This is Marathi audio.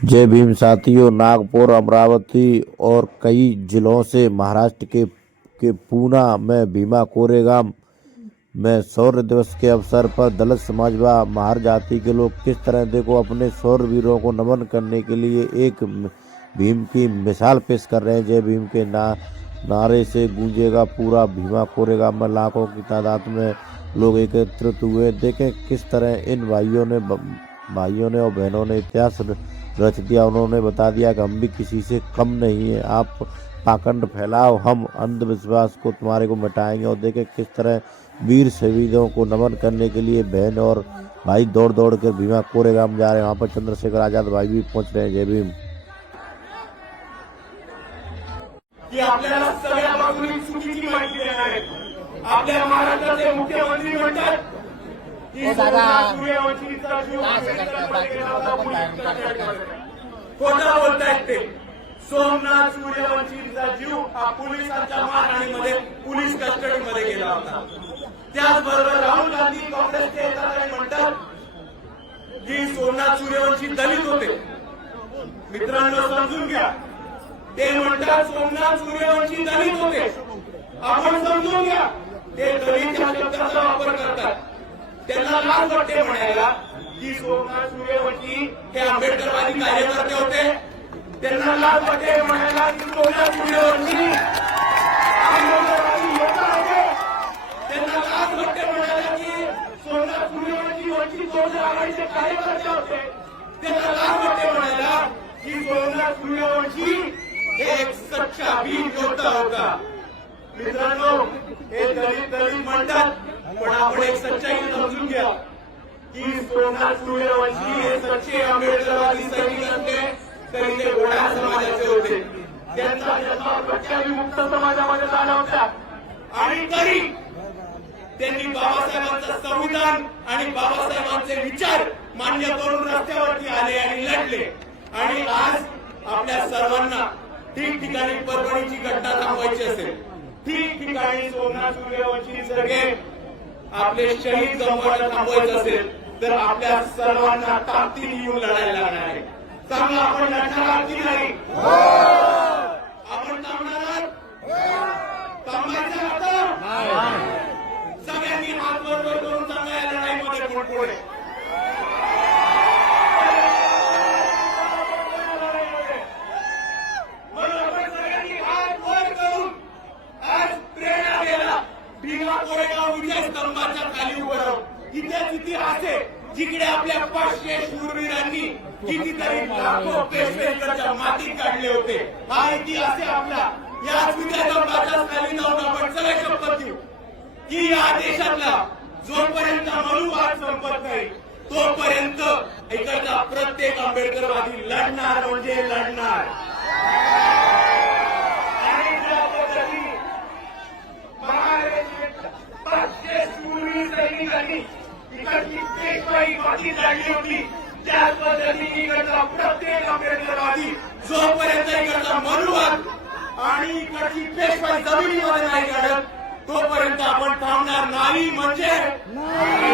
जय भीम साथियों। नागपुर, अमरावती और कई जिलों से महाराष्ट्र के पूना में भीमा कोरेगांव में शौर्य दिवस के अवसर पर दलित समाज व महार जाति के लोग किस तरह देखो अपने शौर्य वीरों को नमन करने के लिए एक भीम की मिसाल पेश कर रहे हैं। जय भीम के नारे से गूंजेगा पूरा भीमा कोरेगांव में लाखों की तादाद में लोग एकत्रित हुए। देखें किस तरह इन भाइयों ने और बहनों ने इतिहास रच दिया। उन्होंने बता दिया कि हम भी किसी से कम नहीं है। आप पाखंड फैलाओ, हम अंधविश्वास को तुम्हारे को मिटाएंगे। और देखें किस तरह वीर शहीदों को नमन करने के लिए बहन और भाई दौड़ दौड़ कर भीमा कोरेगांव जा रहे हैं। वहाँ पर चंद्रशेखर आजाद भाई भी पहुंच रहे हैं। जय भीम। की आपल्याला सगळ्या बाजूनी चुकीची माहिती देणार आहे। आपल्या महाराष्ट्राचे मुख्यमंत्री म्हणतात की सूर्यवंशीचा जीव आंबेडकरकडे गेला होता पोलीस कस्टडीमध्ये। खोटं बोलतायत ते। सोमनाथ सूर्यवंशीचा जीव हा पोलिसांच्या मारहाणीमध्ये पोलीस कस्टडीमध्ये गेला होता। त्याचबरोबर राहुल गांधी काँग्रेसचे नेते म्हणतात की सोमनाथ सूर्यवंशी दलित होते। मित्रांनो समजून घ्या, ते म्हणतात सोमनाथ सूर्यवंशी दलित होते। आपण समजून घ्या, ते दलित या शब्दाचा वापर करतात। त्यांना लाज वाटते म्हणायला की सोमनाथ सूर्यवंशी हे आंबेडकरवादी कार्यकर्ते होते। त्यांना लाज वाटते म्हणायला की सोमनाथ सूर्यवंशी आंबेडकरवादी योद्धा होते। त्यांना लाज वाटते म्हणायला की सोमनाथ सूर्यवंशी वंचित बहुजन आघाडीचे कार्यकर्ते होते। त्यांना लाज वाटते म्हणायला की सोमनाथ सूर्यवंशी एक सच्चा वीर योद्धा होता। मित्रांनो, हे दलित म्हणतात, पण आपण एक सच्चाई समजून घ्या की सोमनाथ सूर्यवंशी हे सच्चे आंबेडकरवादी सैनिक असते तरी ते घोड्या समाजाचे होते। त्यांचा जन्म भटक्या विमुक्त समाजामध्ये झाला होता आणि तरी त्यांनी बाबासाहेबांचं संविधान आणि बाबासाहेबांचे विचार मान्य करून रस्त्यावरती आले आणि लढले। आणि आज आपल्या सर्वांना ठिकठिकाणी परभणीची घटना थांबवायची असेल, ठिकठिकाणी सोमनाथ सूर्यवंशी सारखे आपले शहीद गमवायला थांबवायचं असेल तर आपल्या सर्वांना ताकदीने येऊन लढायला लागणार आहे। सांगा, आपण लढणार की नाही? आपण थांबणार आहात? थांबायचं आता? सगळ्यांनी हात बरोबर करून सांगा, या लढाईमध्ये कोण कोण आहे? भीमा कोरेगाव विजय स्तंभाच्या खाली उभं राहून इतिहास इतिहास आहे, जिकडे आपल्या 500 शूरवीरांनी कितीतरी लाखो पेशवेच्या माती काढले होते। हा इतिहास आहे आपला। या विजय स्तंभाच्या खाली जाऊन आपण सगळे शपथ घेऊ की या देशातला जोपर्यंत मनुवाद संपत नाही तोपर्यंत इकडचा प्रत्येक आंबेडकरवादी लढणार म्हणजे लढणार। इकडची पेशवाई बाकी झाली होती, त्याच पद्धतीने इकडचा प्रत्येक आंबेडकरवादी जोपर्यंत इकडचा मनुवाद आणि इकडची पेशवाई जमिनीमध्ये नाही काढत तोपर्यंत आपण थांबणार नाही म्हणजे नाही।